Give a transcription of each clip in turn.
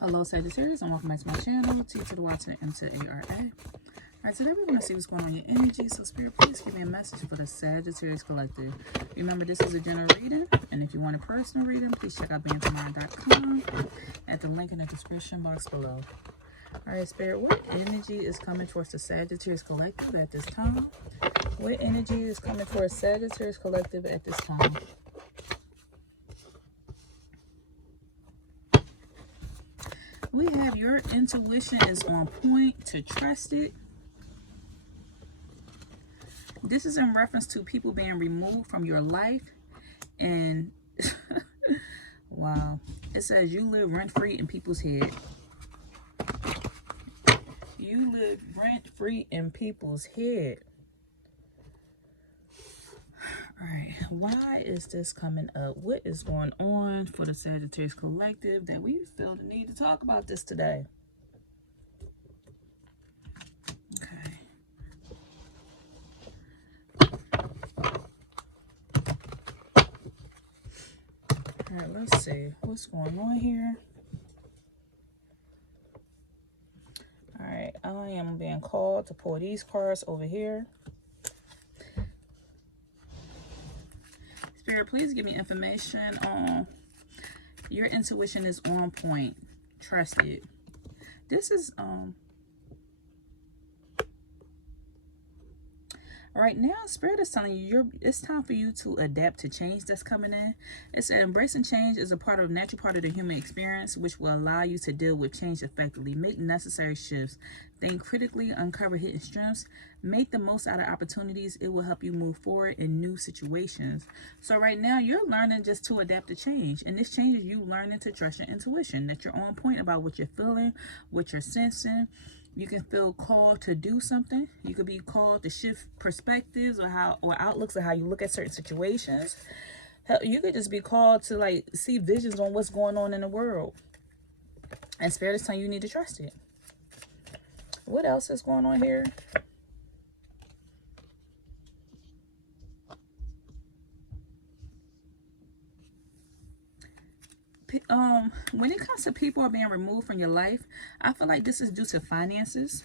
Hello Sagittarius, and welcome back to my channel, T to the Y to the M to the ARA. Alright, today we're going to see what's going on in your energy. So Spirit, please give me a message for the Sagittarius Collective. Remember, this is a general reading, and if you want a personal reading, please check out bandtomine.com at the link in the description box below. Alright, Spirit, what energy is coming towards the Sagittarius Collective at this time? What energy is coming towards Sagittarius Collective at this time? We have your intuition is on point, to trust it. This is in reference to people being removed from your life. And wow, it says you live rent-free in people's head. You live rent-free in people's head. All right, why is this coming up? What is going on for the Sagittarius Collective that we feel the need to talk about this today? Okay. All right, let's see what's going on here. All right, I am being called to pull these cards over here. Spirit, please give me information on your intuition is on point. Trust it. This is right now, Spirit is telling you it's time for you to adapt to change that's coming in. It said embracing change is a natural part of the human experience, which will allow you to deal with change effectively. Make necessary shifts. Think critically, uncover hidden strengths. Make the most out of opportunities. It will help you move forward in new situations. So right now, you're learning just to adapt to change. And this change is you learning to trust your intuition, that you're on point about what you're feeling, what you're sensing. You can feel called to do something. You could be called to shift perspectives or outlooks of how you look at certain situations. You could just be called to like see visions on what's going on in the world. And Spirit is telling you need to trust it. What else is going on here? When it comes to people being removed from your life, I feel like this is due to finances.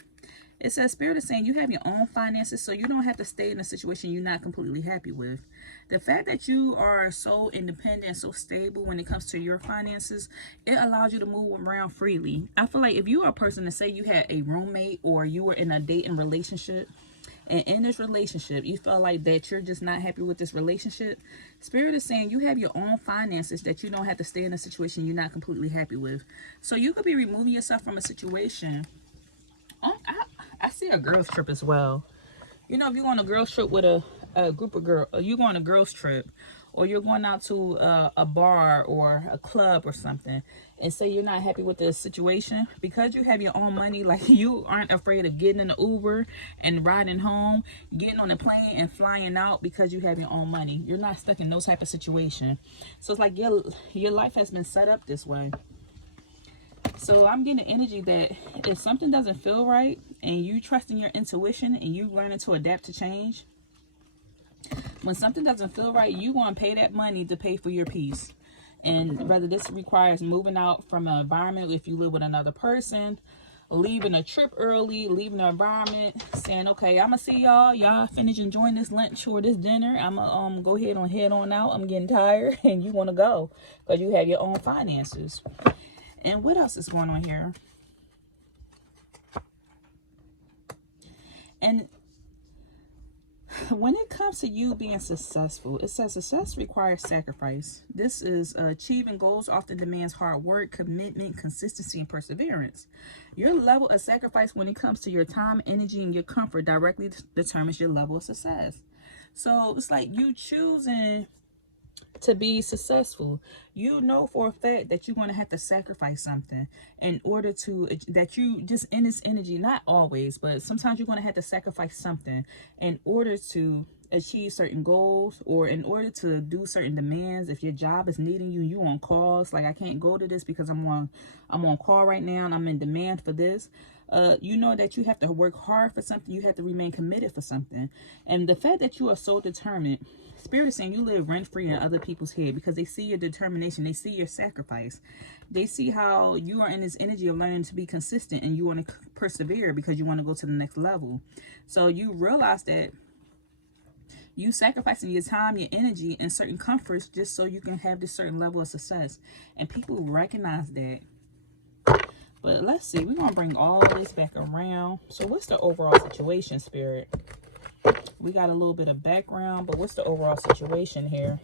It says Spirit is saying you have your own finances, so you don't have to stay in a situation you're not completely happy with. The fact that you are so independent and so stable when it comes to your finances, it allows you to move around freely. I feel like if you are a person to say you had a roommate or you were in a dating relationship, and in this relationship, you feel like that you're just not happy with this relationship, Spirit is saying you have your own finances that you don't have to stay in a situation you're not completely happy with. So you could be removing yourself from a situation. I see a girls trip as well. You know, if you're going on a girls trip with a group of girls, or you're going on a girls trip, or you're going out to a bar or a club or something, and say you're not happy with the situation, because you have your own money, like you aren't afraid of getting in the Uber and riding home, getting on a plane and flying out because you have your own money. You're not stuck in no type of situation. So it's like your life has been set up this way. So I'm getting the energy that if something doesn't feel right and you trusting your intuition and you learning to adapt to change, when something doesn't feel right, you want to pay that money to pay for your peace. And whether this requires moving out from an environment, if you live with another person, leaving a trip early, leaving the environment, saying, okay, I'm going to see y'all finish enjoying this lunch or this dinner. I'm going to go ahead and head on out. I'm getting tired. And you want to go because you have your own finances. And what else is going on here? And when it comes to you being successful, it says success requires sacrifice. This is achieving goals often demands hard work, commitment, consistency, and perseverance. Your level of sacrifice when it comes to your time, energy, and your comfort directly determines your level of success. So it's like you choosing to be successful. You know for a fact that you're going to have to sacrifice something in order to, that you just in this energy, not always, but sometimes you're going to have to sacrifice something in order to achieve certain goals, or in order to do certain demands. If your job is needing you, you on calls, like I can't go to this because I'm on call right now and I'm in demand for this. You know that you have to work hard for something. You have to remain committed for something. And the fact that you are so determined, Spirit is saying you live rent-free in other people's head, because they see your determination. They see your sacrifice. They see how you are in this energy of learning to be consistent, and you want to persevere because you want to go to the next level. So you realize that you sacrificing your time, your energy, and certain comforts just so you can have this certain level of success. And people recognize that. But let's see. We're going to bring all of this back around. So what's the overall situation, Spirit? We got a little bit of background, but what's the overall situation here?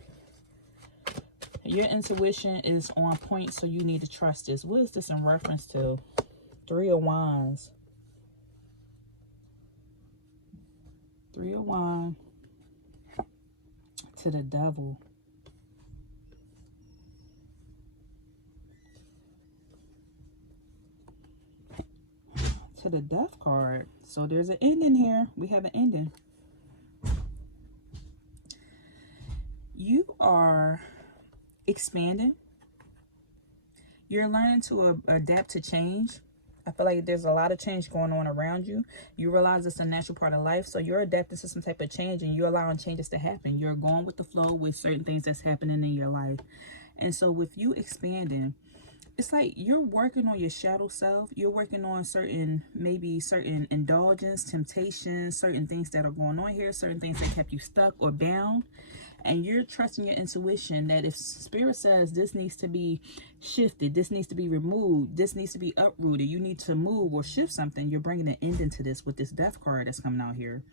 Your intuition is on point, so you need to trust this. What is this in reference to? 3 of Wands. 3 of Wands. To the Devil. To the Death card. So there's an ending here. We have an ending. You are expanding. You're learning to adapt to change. I feel like there's a lot of change going on around you. You realize it's a natural part of life. So you're adapting to some type of change, and you're allowing changes to happen. You're going with the flow with certain things that's happening in your life. And so with you expanding, it's like you're working on your shadow self. You're working on maybe certain indulgence, temptations, certain things that are going on here, certain things that kept you stuck or bound. And you're trusting your intuition that if Spirit says this needs to be shifted, this needs to be removed, this needs to be uprooted, you need to move or shift something, you're bringing an end into this with this Death card that's coming out here.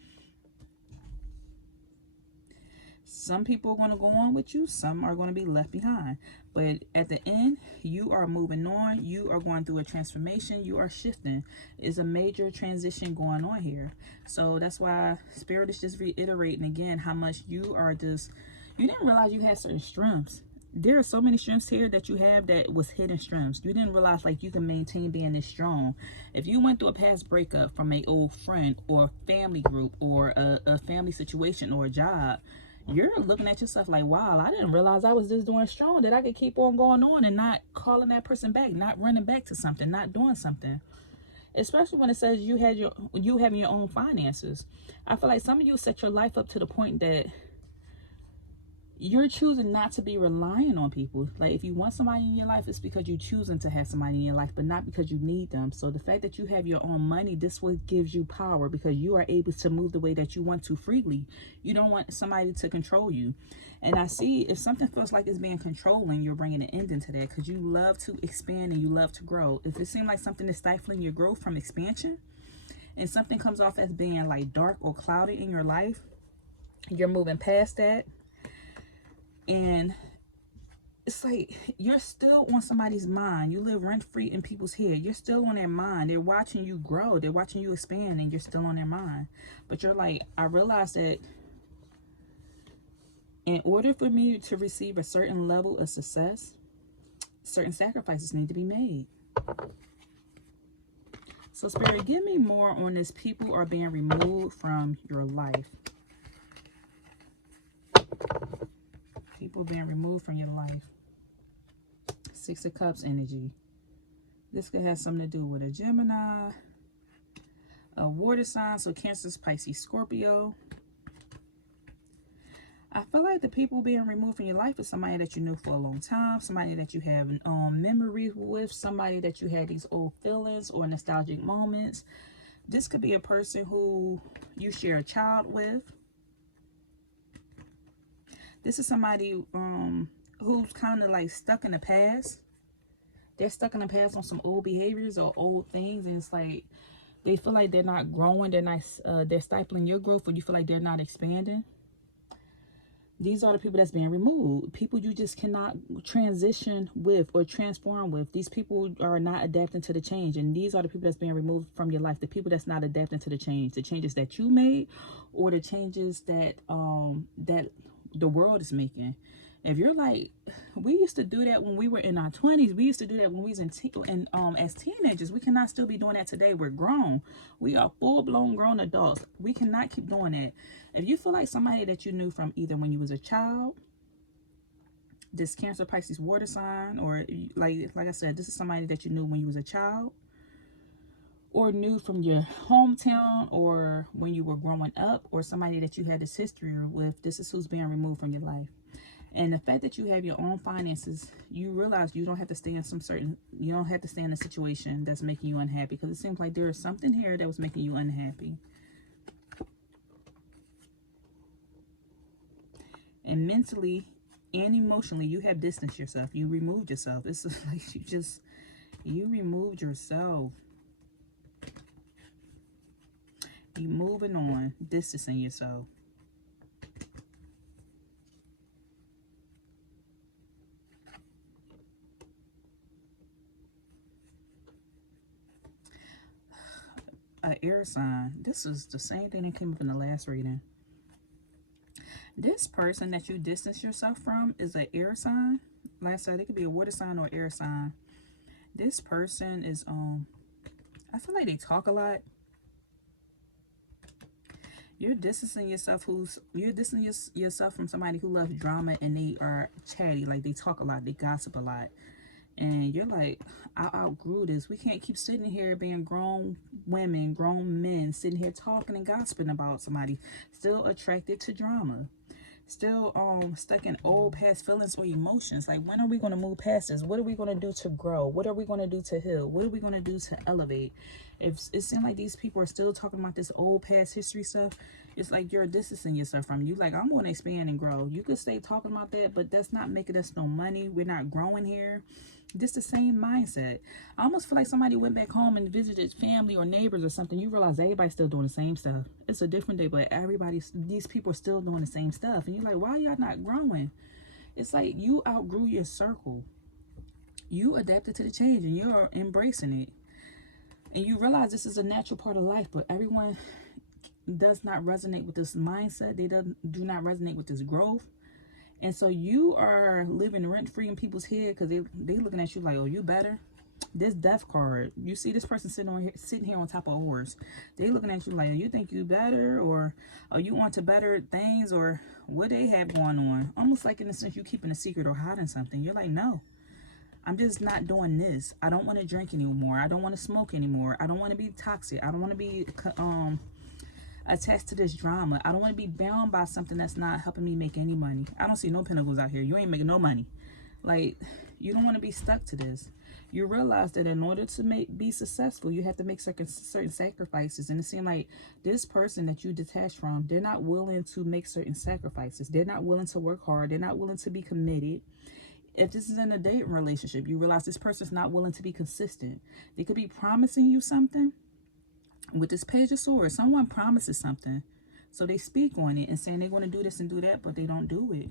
Some people are going to go on with you. Some are going to be left behind. But at the end, you are moving on. You are going through a transformation. You are shifting. It's a major transition going on here. So that's why Spirit is just reiterating again how much you are just... You didn't realize you had certain strengths. There are so many strengths here that you have that was hidden strengths. You didn't realize like you can maintain being this strong. If you went through a past breakup from an old friend or family group or a family situation or a job, you're looking at yourself like, wow, I didn't realize I was just doing strong, that I could keep on going on and not calling that person back, not running back to something, not doing something. Especially when it says you having your own finances. I feel like some of you set your life up to the point that you're choosing not to be relying on people. Like if you want somebody in your life, it's because you're choosing to have somebody in your life, but not because you need them. So the fact that you have your own money, this what gives you power, because you are able to move the way that you want to freely. You don't want somebody to control you. And I see if something feels like it's being controlling, you're bringing an end into that, because you love to expand and you love to grow. If it seems like something is stifling your growth from expansion, and something comes off as being like dark or cloudy in your life, you're moving past that. And it's like you're still on somebody's mind. You live rent-free in people's head. You're still on their mind. They're watching you grow. They're watching you expand, and you're still on their mind. But you're like, I realize that in order for me to receive a certain level of success, certain sacrifices need to be made. So Spirit, give me more on this. People are being removed from your life. People being removed from your life. 6 of Cups energy. This could have something to do with a Gemini, a water sign, so Cancer, Pisces, Scorpio. I feel like the people being removed from your life is somebody that you knew for a long time, somebody that you have memories with, somebody that you had these old feelings or nostalgic moments. This could be a person who you share a child with. This is somebody who's kind of like stuck in the past. They're stuck in the past on some old behaviors or old things, and it's like they feel like they're not growing. They're stifling your growth, or you feel like they're not expanding. These are the people that's being removed. People you just cannot transition with or transform with. These people are not adapting to the change, and these are the people that's being removed from your life. The people that's not adapting to the changes that you made, or the changes that that the world is making. If you're like, we used to do that when we were in our 20s. We used to do that when we was as teenagers. We cannot still be doing that today. We're grown. We are full-blown grown adults. We cannot keep doing that. If you feel like somebody that you knew from either when you was a child, this Cancer, Pisces, water sign, or like I said, this is somebody that you knew when you was a child, or knew from your hometown, or when you were growing up, or somebody that you had this history with, this is who's being removed from your life. And the fact that you have your own finances, you realize you don't have to stay in you don't have to stay in a situation that's making you unhappy, because it seems like there is something here that was making you unhappy. And mentally and emotionally, you have distanced yourself. You removed yourself. It's like you removed yourself. You moving on, distancing yourself. An air sign. This is the same thing that came up in the last reading. This person that you distance yourself from is an air sign. Like I said, it could be a water sign or air sign. This person is I feel like they talk a lot. You're distancing yourself yourself from somebody who loves drama, and they are chatty, like they talk a lot, they gossip a lot. And you're like, I outgrew this. We can't keep sitting here being grown women, grown men, sitting here talking and gossiping about somebody. Still attracted to drama. Still stuck in old past feelings or emotions. Like, when are we going to move past this? What are we going to do to grow? What are we going to do to heal? What are we going to do to elevate? If it seems like these people are still talking about this old past history stuff, it's like you're distancing yourself from you. Like, I'm going to expand and grow. You could stay talking about that, but that's not making us no money. We're not growing here. Just the same mindset. I almost feel like somebody went back home and visited family or neighbors or something. You realize everybody's still doing the same stuff. It's a different day, but these people are still doing the same stuff. And you're like, why y'all not growing? It's like you outgrew your circle. You adapted to the change and you're embracing it. And you realize this is a natural part of life, but everyone does not resonate with this mindset. They do not resonate with this growth. And so you are living rent-free in people's head, because they looking at you like, oh, you better. This death card, you see this person sitting here on top of a horse. They looking at you like, oh, you think you better, or are you on to better things, or what they have going on? Almost like, in a sense, you keeping a secret or hiding something. You're like, no, I'm just not doing this. I don't want to drink anymore. I don't want to smoke anymore. I don't want to be toxic. I don't want to be attached to this drama. I don't want to be bound by something that's not helping me make any money. I don't see no pentacles out here. You ain't making no money. Like, you don't want to be stuck to this. You realize that in order to be successful, you have to make certain sacrifices. And it seems like this person that you detach from, they're not willing to make certain sacrifices. They're not willing to work hard. They're not willing to be committed. If this is in a dating relationship, you realize this person's not willing to be consistent. They could be promising you something. With this Page of Swords, someone promises something, so they speak on it and saying they're going to do this and do that, but they don't do it.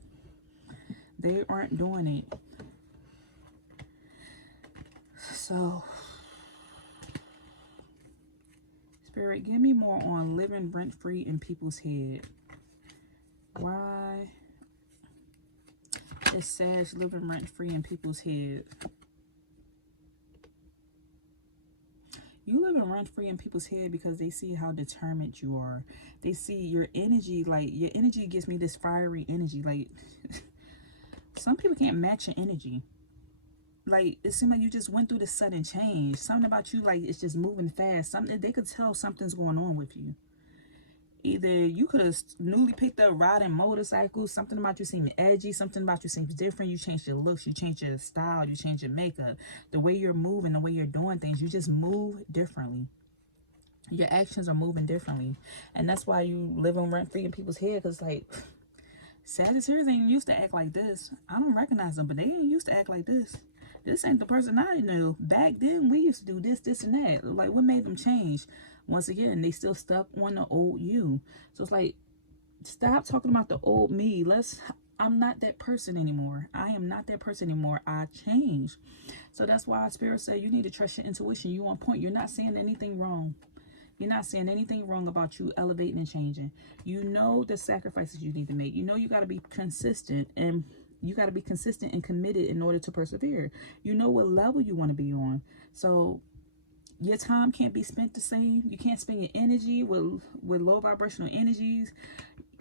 They aren't doing it. So, Spirit, give me more on living rent-free in people's head. Why is Sag living rent-free in people's head? You living rent-free in people's head because they see how determined you are. They see your energy. Like, your energy gives me this fiery energy. Like, some people can't match your energy. Like, it seems like you just went through this sudden change. Something about you, like, it's just moving fast. Something, they could tell something's going on with you. Either you could have newly picked up riding motorcycles. Something about you seems edgy. Something about you seems different. You changed your looks. You changed your style. You changed your makeup. The way you're moving, the way you're doing things. You just move differently. Your actions are moving differently. And that's why you live on rent-free in people's head. Because, like, Sagittarius ain't used to act like this. I don't recognize them, but they ain't used to act like this. This ain't the person I knew. Back then, we used to do this, this, and that. Like, what made them change? Once again, they still stuck on the old you. So it's like, stop talking about the old me. I'm not that person anymore. I am not that person anymore. I changed. So that's why Spirit said you need to trust your intuition. You on point. You're not saying anything wrong. You're not saying anything wrong about you elevating and changing. You know the sacrifices you need to make. You know you got to be consistent. And You got to be consistent and committed in order to persevere. You know what level you want to be on. So your time can't be spent the same. You can't spend your energy with low vibrational energies.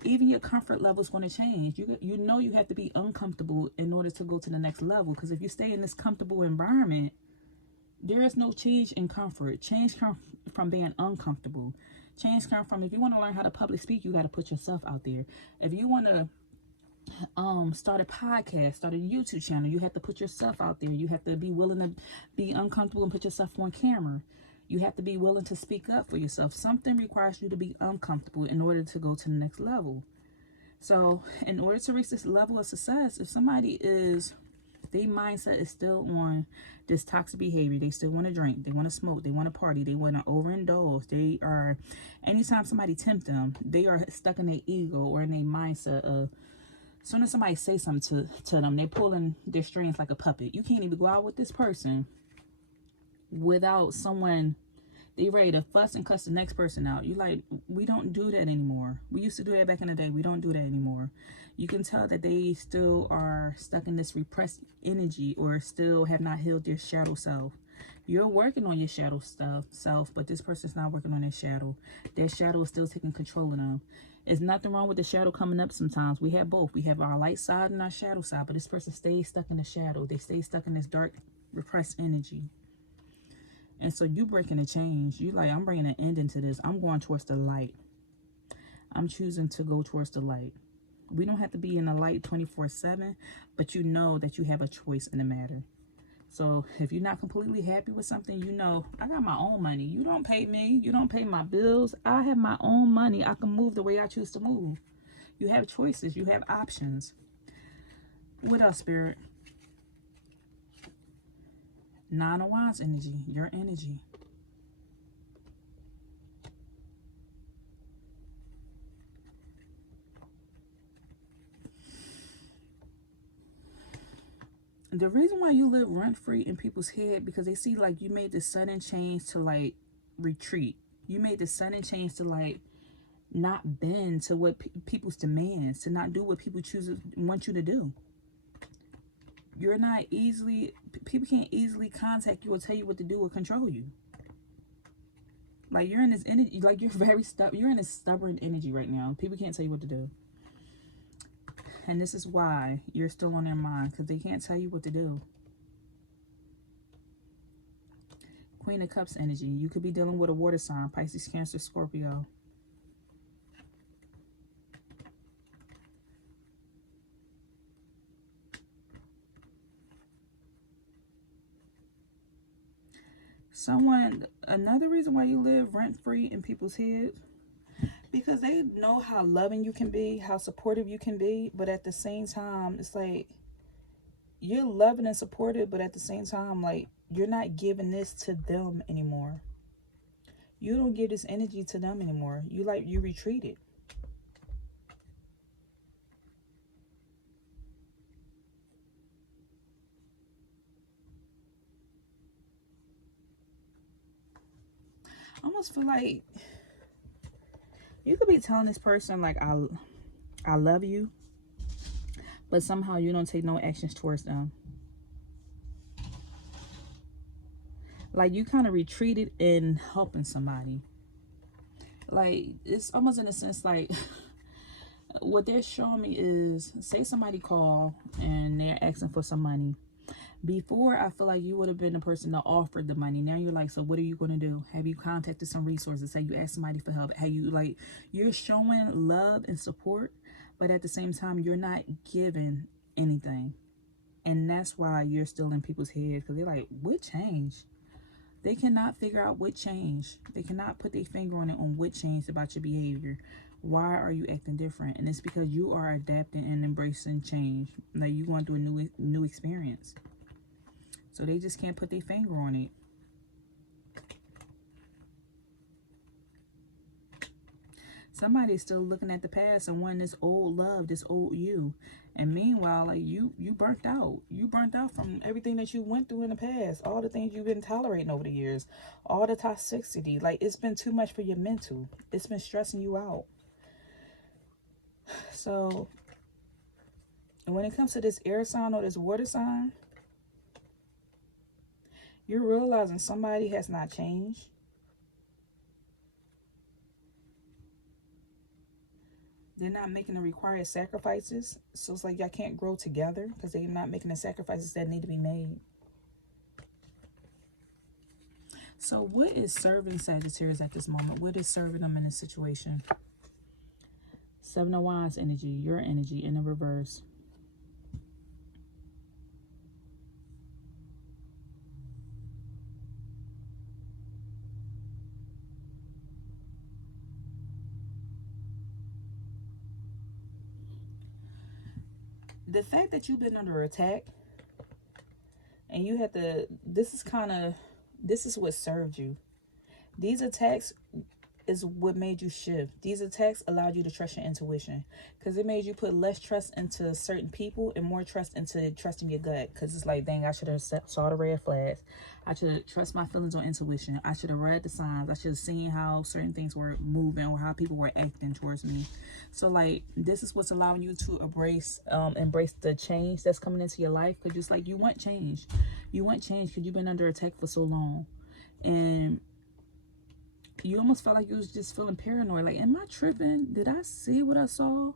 Even your comfort level is going to change. You know you have to be uncomfortable in order to go to the next level. Because if you stay in this comfortable environment, there is no change in comfort. Change comes from being uncomfortable. Change comes from, if you want to learn how to public speak, you got to put yourself out there. If you want to start a podcast, start a YouTube channel, you have to put yourself out there. You have to be willing to be uncomfortable and put yourself on camera. You have to be willing to speak up for yourself. Something requires you to be uncomfortable in order to go to the next level. So in order to reach this level of success, if somebody is, their mindset is still on this toxic behavior, they still want to drink, they want to smoke, they want to party, they want to overindulge, they are, anytime somebody tempt them, they are stuck in their ego or in their mindset of, as soon as somebody say something to them, they're pulling their strings like a puppet. You can't even go out with this person without someone, they ready to fuss and cuss the next person out. You like, we don't do that anymore. We used to do that back in the day. We don't do that anymore. You can tell that they still are stuck in this repressed energy or still have not healed their shadow self. You're working on your shadow self, but this person's not working on their shadow. Their shadow is still taking control of them. There's nothing wrong with the shadow coming up sometimes. We have both. We have our light side and our shadow side, but this person stays stuck in the shadow. They stay stuck in this dark, repressed energy. And so you breaking a change. You like, I'm bringing an end into this. I'm going towards the light. I'm choosing to go towards the light. We don't have to be in the light 24/7, but you know that you have a choice in the matter. So if you're not completely happy with something, you know, I got my own money. You don't pay me. You don't pay my bills. I have my own money. I can move the way I choose to move. You have choices. You have options. What else, Spirit? Nine of Wands energy. Your energy. The reason why you live rent-free in people's head, because they see like you made this sudden change to like retreat. You made this sudden change to like not bend to what people's demands, to not do what people want you to do. You're not easily, people can't easily contact you or tell you what to do or control you. Like you're in this energy, like you're very stubborn. You're in this stubborn energy right now. People can't tell you what to do. And this is why you're still on their mind, because they can't tell you what to do. Queen of Cups energy. You could be dealing with a water sign, Pisces, Cancer, Scorpio. Another reason why you live rent-free in people's heads, because they know how loving you can be, how supportive you can be, but at the same time, it's like you're loving and supportive, but at the same time, like you're not giving this to them anymore. You don't give this energy to them anymore. You retreat it. I almost feel like you could be telling this person like I love you, but somehow you don't take no actions towards them. Like you kind of retreated in helping somebody. Like it's almost in a sense like what they're showing me is, say somebody call and they're asking for some money. Before, I feel like you would have been the person that offered the money. Now you're like, so what are you going to do? Have you contacted some resources? Have you asked somebody for help? Have you, like, you're showing love and support, but at the same time, you're not giving anything. And that's why you're still in people's heads, because they're like, what changed? They cannot figure out what changed. They cannot put their finger on it on what changed about your behavior. Why are you acting different? And it's because you are adapting and embracing change. Like you're going through a new experience. So they just can't put their finger on it. Somebody's still looking at the past and wanting this old love, this old you. And meanwhile, like you burnt out. You burnt out from everything that you went through in the past. All the things you've been tolerating over the years. All the toxicity. Like it's been too much for your mental. It's been stressing you out. So And when it comes to this air sign or this water sign, you're realizing somebody has not changed. They're not making the required sacrifices. So it's like y'all can't grow together because they're not making the sacrifices that need to be made. So what is serving Sagittarius at this moment? What is serving them in this situation? Seven of Wands energy, your energy in the reverse. The fact that you've been under attack and you had to, this is what served you. These attacks is what made you shift. These attacks allowed you to trust your intuition because it made you put less trust into certain people and more trust into trusting your gut. Because it's like, dang, I should have saw the red flags. I should have trust my feelings on intuition. I should have read the signs. I should have seen how certain things were moving or how people were acting towards me. So like, this is what's allowing you to embrace the change that's coming into your life. Because it's like, you want change. You want change because you've been under attack for so long. And you almost felt like you was just feeling paranoid. Like, am I tripping? Did I see what I saw?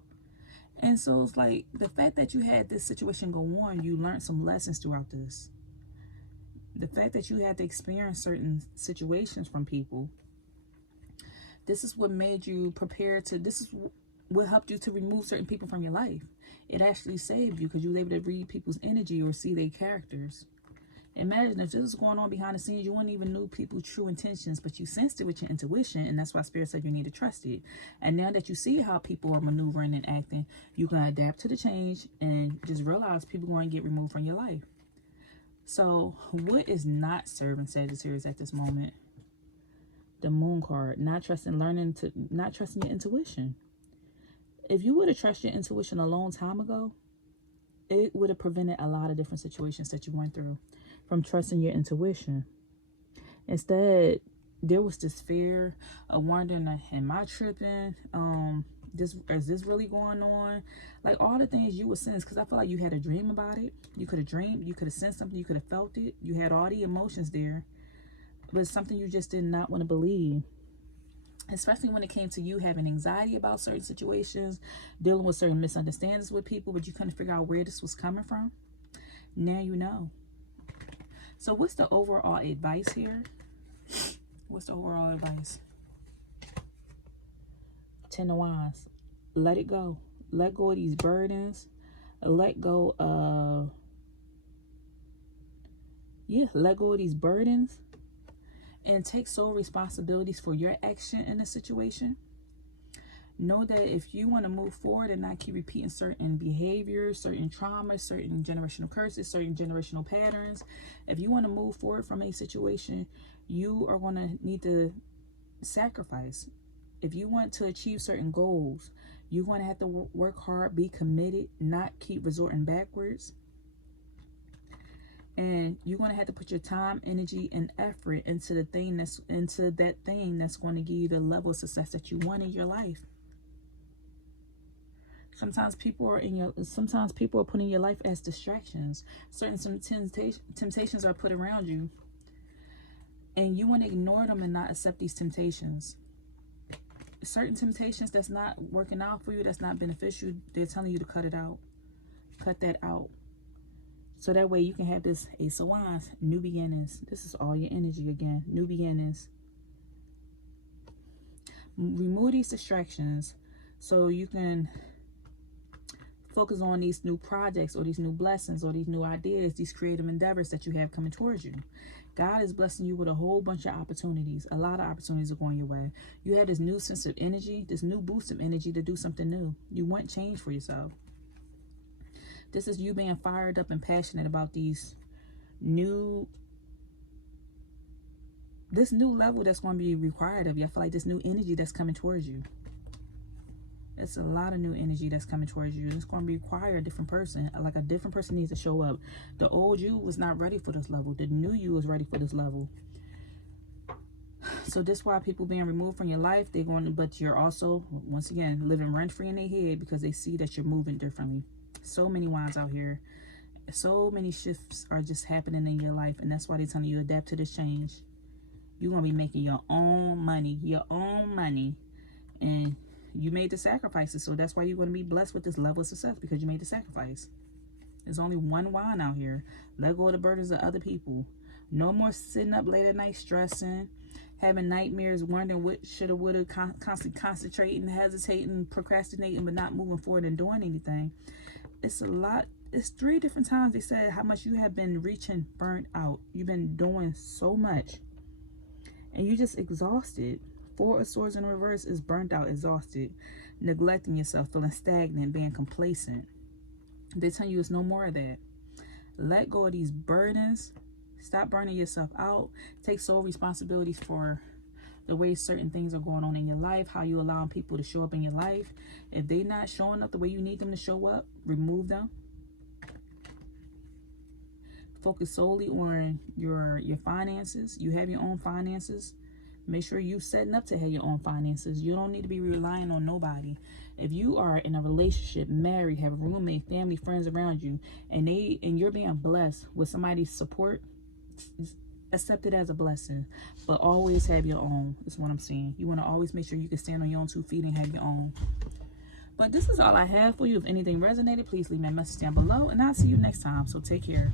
And so it's like, the fact that you had this situation go on, you learned some lessons throughout this. The fact that you had to experience certain situations from people, this is what made you prepare to, this is what helped you to remove certain people from your life. It actually saved you because you were able to read people's energy or see their characters. Imagine if this was going on behind the scenes, you wouldn't even know people's true intentions, but you sensed it with your intuition, and that's why Spirit said you need to trust it. And now that you see how people are maneuvering and acting, you can adapt to the change and just realize people are going to get removed from your life. So what is not serving Sagittarius at this moment? The Moon card, not trusting your intuition. If you would have trusted your intuition a long time ago, it would have prevented a lot of different situations that you went through from trusting your intuition. Instead, there was this fear of wondering, am I tripping? Is this really going on? Like all the things you would sense, because I feel like you had a dream about it. You could have dreamed, you could have sensed something, you could have felt it. You had all the emotions there, but it's something you just did not want to believe. Especially when it came to you having anxiety about certain situations, dealing with certain misunderstandings with people, but you couldn't figure out where this was coming from. Now you know. So what's the overall advice here? What's the overall advice? Ten of Wands. Let it go. Let go of these burdens. Let go of... let go of these burdens. And take sole responsibilities for your action in the situation. Know that if you want to move forward and not keep repeating certain behaviors, certain traumas, certain generational curses, certain generational patterns, if you want to move forward from a situation, you are going to need to sacrifice. If you want to achieve certain goals, you're going to have to work hard, be committed, not keep resorting backwards. And you're going to have to put your time, energy, and effort into that thing that's going to give you the level of success that you want in your life. Sometimes people are putting your life as distractions. Certain temptations are put around you, and you want to ignore them and not accept these temptations. Certain temptations that's not working out for you, that's not beneficial, they're telling you to cut it out. Cut that out. So that way you can have this Ace of Wands, new beginnings. This is all your energy again, new beginnings. Remove these distractions so you can focus on these new projects or these new blessings or these new ideas, these creative endeavors that you have coming towards you. God is blessing you with a whole bunch of opportunities. A lot of opportunities are going your way. You have this new sense of energy, this new boost of energy to do something new. You want change for yourself. This is you being fired up and passionate about this new level that's going to be required of you. I feel like this new energy that's coming towards you. It's a lot of new energy that's coming towards you. It's going to require a different person. Like a different person needs to show up. The old you was not ready for this level. The new you is ready for this level. So this is why people being removed from your life, but you're also, once again, living rent-free in their head because they see that you're moving differently. So many wands out here. So many shifts are just happening in your life, and that's why they're telling you adapt to this change. You're going to be making your own money, and you made the sacrifices, so that's why you're going to be blessed with this level of success, because you made the sacrifice. There's only one wand out here. Let go of the burdens of other people. No more sitting up late at night stressing, having nightmares, wondering what shoulda, woulda, constantly concentrating, hesitating, procrastinating, but not moving forward and doing anything. It's a lot. It's 3 different times they said how much you have been reaching burnt out. You've been doing so much, and you're just exhausted. 4 of Swords in reverse is burnt out, exhausted, neglecting yourself, feeling stagnant, being complacent. They tell you it's no more of that. Let go of these burdens. Stop burning yourself out. Take sole responsibilities for the way certain things are going on in your life, how you allowing people to show up in your life. If they're not showing up the way you need them to show up, remove them. Focus solely on your finances. You have your own finances. Make sure you're setting up to have your own finances. You don't need to be relying on nobody. If you are in a relationship, married, have a roommate, family, friends around you, and you're being blessed with somebody's support, accept it as a blessing. But always have your own, is what I'm saying. You want to always make sure you can stand on your own 2 feet and have your own. But this is all I have for you. If anything resonated, please leave me a message down below, and I'll see you next time. So take care.